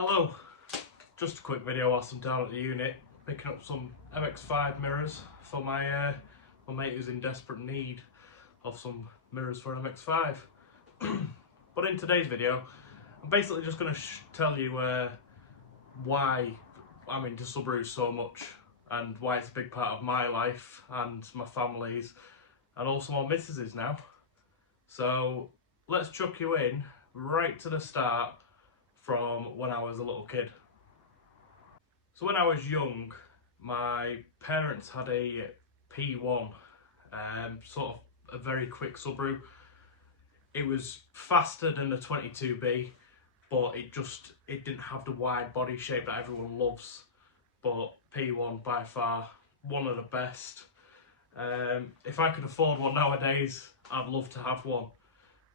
Hello, just a quick video whilst I'm down at the unit picking up some MX5 mirrors for my mate who's in desperate need of some mirrors for an MX5. But in today's video I'm basically just going to tell you why I'm into Subarus so much and why it's a big part of my life and my family's and also my missus's now. So let's chuck you in right to the start from when I was a little kid. So when I was young, my parents had a P1, sort of a very quick Subaru. It was faster than the 22B, but it didn't have the wide body shape that everyone loves. But P1 by far one of the best. If I could afford one nowadays, I'd love to have one.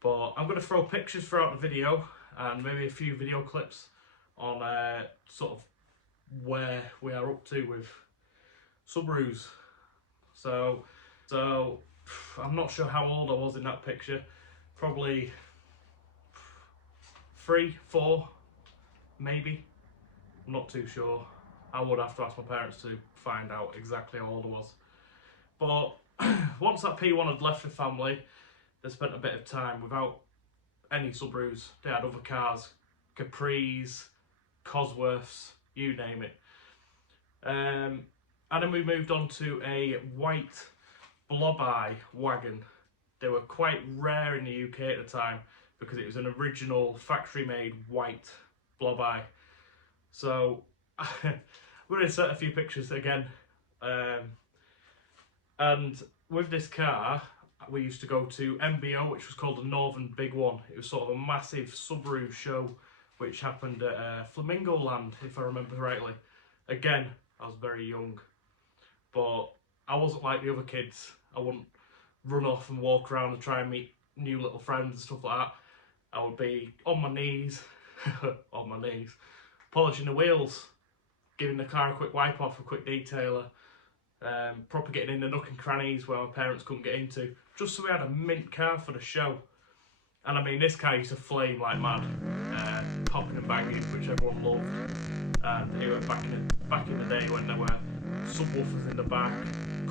But I'm going to throw pictures throughout the video and maybe a few video clips on sort of where we are up to with Subarus. So I'm not sure how old I was in that picture. Probably 3, 4, maybe. I'm not too sure. I would have to ask my parents to find out exactly how old I was. But once that P1 had left the family, they spent a bit of time without any Subarus. They had other cars, Capris, Cosworths, you name it. And then we moved on to a white blob-eye wagon. They were quite rare in the UK at the time because it was an original factory-made white blob-eye. So I'm going to insert a few pictures again. And with this car, we used to go to MBO, which was called the Northern Big One. It was sort of a massive Subaru show which happened at Flamingo Land, if I remember rightly. Again, I was very young, but I wasn't like the other kids. I wouldn't run off and walk around and try and meet new little friends and stuff like that. I would be on my knees, on my knees, polishing the wheels, giving the car a quick wipe off, a quick detailer, proper getting in the nook and crannies where my parents couldn't get into, just so we had a mint car for the show. And I mean, this car used to flame like mad, popping and banging, which everyone loved. And it was back in the day when there were subwoofers in the back,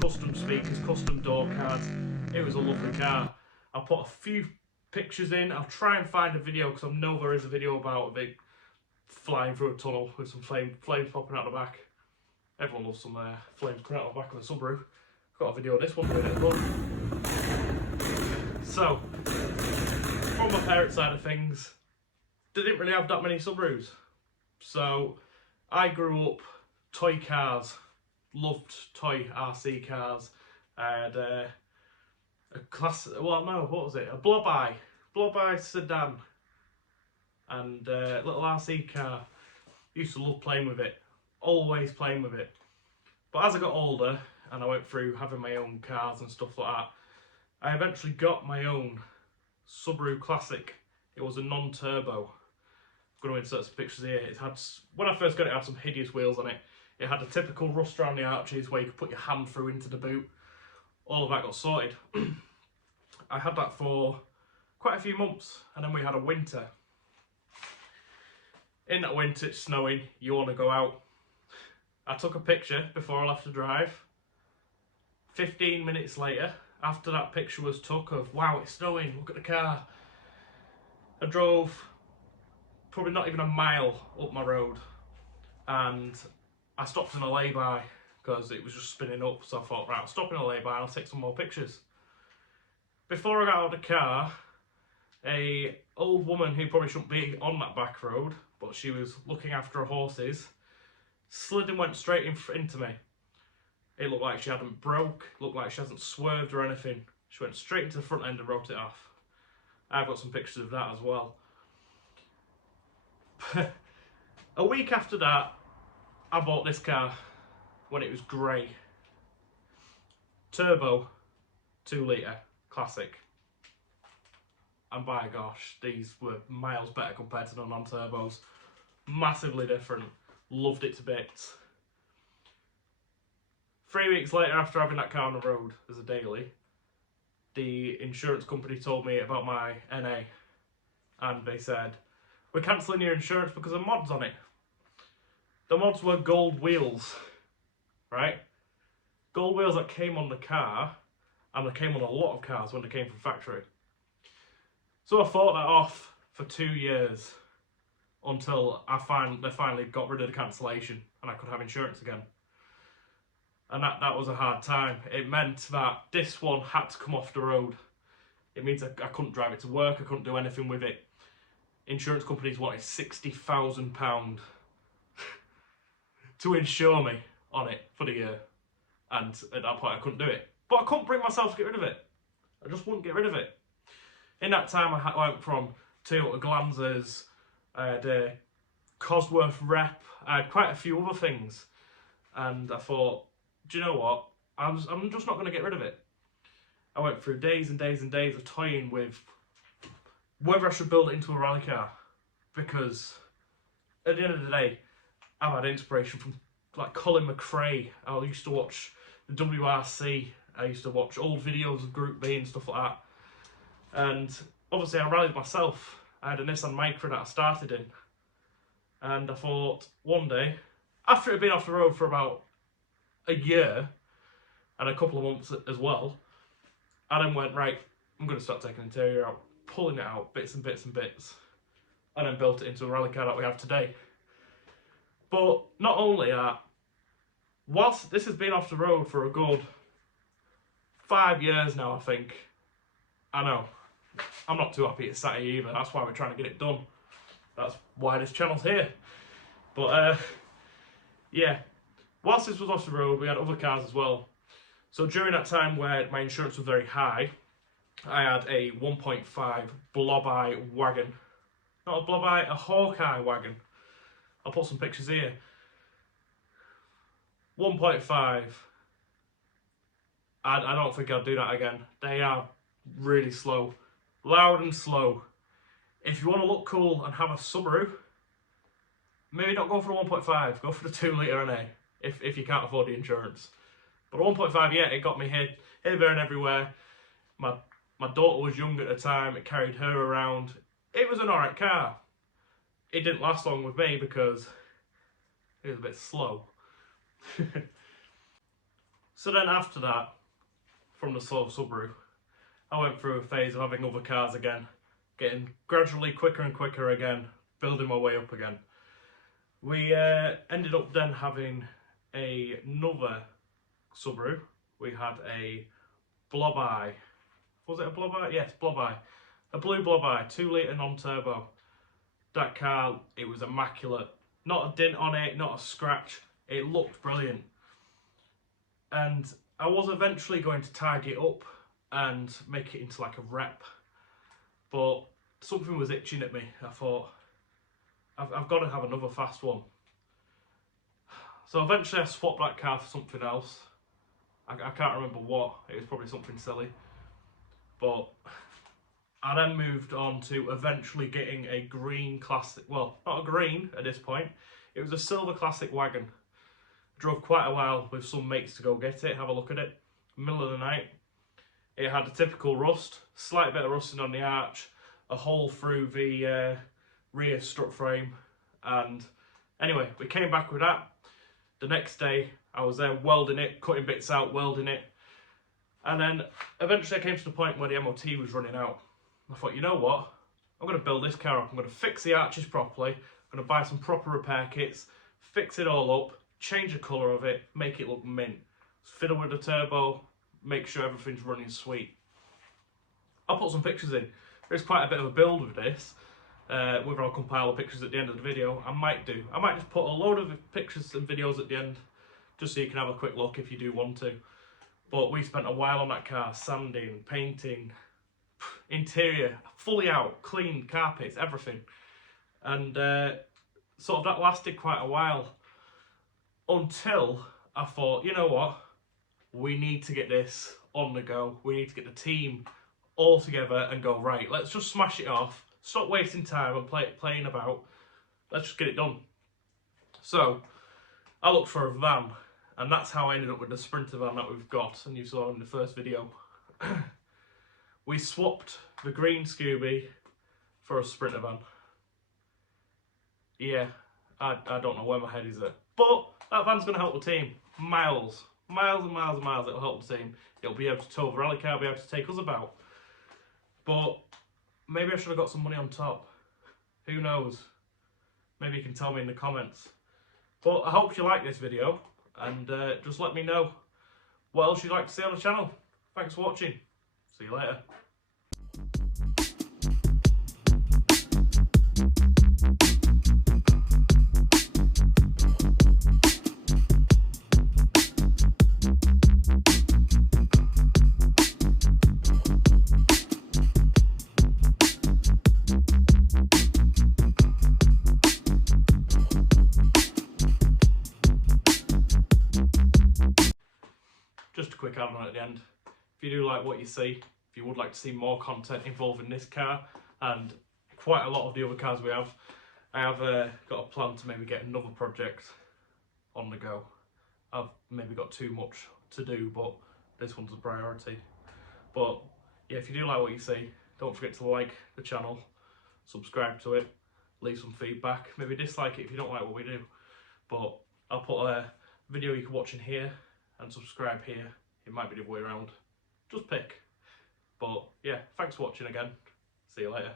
custom speakers, custom door cards. It was a lovely car. I'll put a few pictures in. I'll try and find a video because I know there is a video about it flying through a tunnel with some flames popping out the back. Everyone loves some flames coming out the back of a Subaru. Got a video of this one doing it as well. So, from my parents' side of things, they didn't really have that many Subarus. So, I grew up toy cars, loved toy RC cars. I had a blob-eye sedan, and a little RC car. Used to love playing with it. Always playing with it. But as I got older and I went through having my own cars and stuff like that, I eventually got my own Subaru Classic. It was a non-turbo. I'm going to insert some pictures here. It had, when I first got it, it had some hideous wheels on it. It had the typical rust around the arches where you could put your hand through into the boot. All of that got sorted. I had that for quite a few months, and then we had a winter. In that winter, it's snowing, you want to go out. I took a picture before I left to drive. 15 minutes later, after that picture was took of, wow, it's snowing, look at the car, I drove probably not even a mile up my road and I stopped in a lay-by because it was just spinning up, so I thought, right, I'll stop in a lay-by and I'll take some more pictures. Before I got out of the car, a old woman who probably shouldn't be on that back road, but she was looking after her horses, slid and went straight into me. It looked like she hadn't broke, looked like she hasn't swerved or anything. She went straight into the front end and wrote it off. I've got some pictures of that as well. A week after that, I bought this car when it was grey. Turbo, 2 litre, classic. And by gosh, these were miles better compared to the non-turbos. Massively different. Loved it to bits. 3 weeks later, after having that car on the road as a daily, the insurance company told me about my NA, and they said, we're cancelling your insurance because of mods on it. The mods were gold wheels, right? Gold wheels that came on the car, and they came on a lot of cars when they came from factory. So I fought that off for 2 years until they finally got rid of the cancellation and I could have insurance again. And that was a hard time. It meant that this one had to come off the road. It means I couldn't drive it to work, I couldn't do anything with it. Insurance companies wanted £60,000 to insure me on it for the year. And at that point I couldn't do it. But I couldn't bring myself to get rid of it. I just wouldn't get rid of it. In that time I went from Toyota Glanzers, I had a Cosworth Rep, I had quite a few other things. And I thought, do you know what? I'm just not going to get rid of it. I went through days and days and days of toying with whether I should build it into a rally car. Because at the end of the day, I've had inspiration from like Colin McRae. I used to watch the WRC. I used to watch old videos of Group B and stuff like that. And obviously I rallied myself. I had a Nissan Micra that I started in. And I thought one day, after it had been off the road for about a year and a couple of months as well, I then went, right, I'm going to start taking the interior out, pulling it out, bits and bits and bits, and then built it into a rally car that we have today. But not only that, whilst this has been off the road for a good 5 years now, I think, I know, I'm not too happy it's sat here either. That's why we're trying to get it done. That's why this channel's here. But yeah, whilst this was off the road, we had other cars as well. So during that time where my insurance was very high, I had a 1.5 Blob-eye wagon. Not a Blob-eye, a Hawkeye wagon. I'll put some pictures here. 1.5. I don't think I'll do that again. They are really slow. Loud and slow. If you want to look cool and have a Subaru, maybe not go for a 1.5, go for the 2 litre NA, if you can't afford the insurance. But a 1.5, yeah, it got me here, there and everywhere. My daughter was young at the time, it carried her around. It was an alright car. It didn't last long with me because it was a bit slow. So then after that, from the slow Subaru, I went through a phase of having other cars again, getting gradually quicker and quicker again, building my way up again. We ended up then having another Subaru. We had a Blob-eye. Was it a Blob-eye? Yes, Blob-eye. A blue Blob-eye, 2 litre non-turbo. That car, it was immaculate. Not a dent on it, not a scratch. It looked brilliant. And I was eventually going to tag it up and make it into like a rep. But something was itching at me. I thought, I've got to have another fast one. So eventually I swapped that car for something else. I can't remember what. It was probably something silly. But I then moved on to eventually getting a green classic, well, not a green at this point. It was a silver classic wagon. Drove quite a while with some mates to go get it, have a look at it. Middle of the night. It had a typical rust, slight bit of rusting on the arch, a hole through the rear strut frame. And anyway, we came back with that. The next day, I was there welding it, cutting bits out, welding it. And then eventually I came to the point where the MOT was running out. I thought, you know what? I'm going to build this car up. I'm going to fix the arches properly. I'm going to buy some proper repair kits, fix it all up, change the colour of it, make it look mint. Fiddle with the turbo, make sure everything's running sweet. I'll put some pictures in. There's quite a bit of a build with this. Whether I'll compile the pictures at the end of the video, I might do. I might just put a load of pictures and videos at the end, just so you can have a quick look if you do want to. But we spent a while on that car, sanding, painting, interior, fully out, clean carpets, everything. And sort of that lasted quite a while until I thought, you know what, we need to get this on the go. We need to get the team all together and go, right, let's just smash it off, stop wasting time and playing about, let's just get it done. So I looked for a van, and that's how I ended up with the Sprinter van that we've got, and you saw in the first video. We swapped the green Scooby for a Sprinter van. yeah, I don't know where my head is at. But that van's going to help the team. Miles and miles and miles it'll help the team. It'll be able to tow the rally car, be able to take us about. But maybe I should have got some money on top. Who knows? Maybe you can tell me in the comments. But I hope you like this video, and just let me know what else you'd like to see on the channel. Thanks for watching. See you later. Just a quick add-on at the end. If you do like what you see, if you would like to see more content involving this car and quite a lot of the other cars we have, I have got a plan to maybe get another project on the go. I've maybe got too much to do, but this one's a priority. But yeah, if you do like what you see, don't forget to like the channel, subscribe to it, leave some feedback, maybe dislike it if you don't like what we do. But I'll put a video you can watch in here and subscribe here. It might be the other way around. Just pick. But yeah, thanks for watching again. See you later.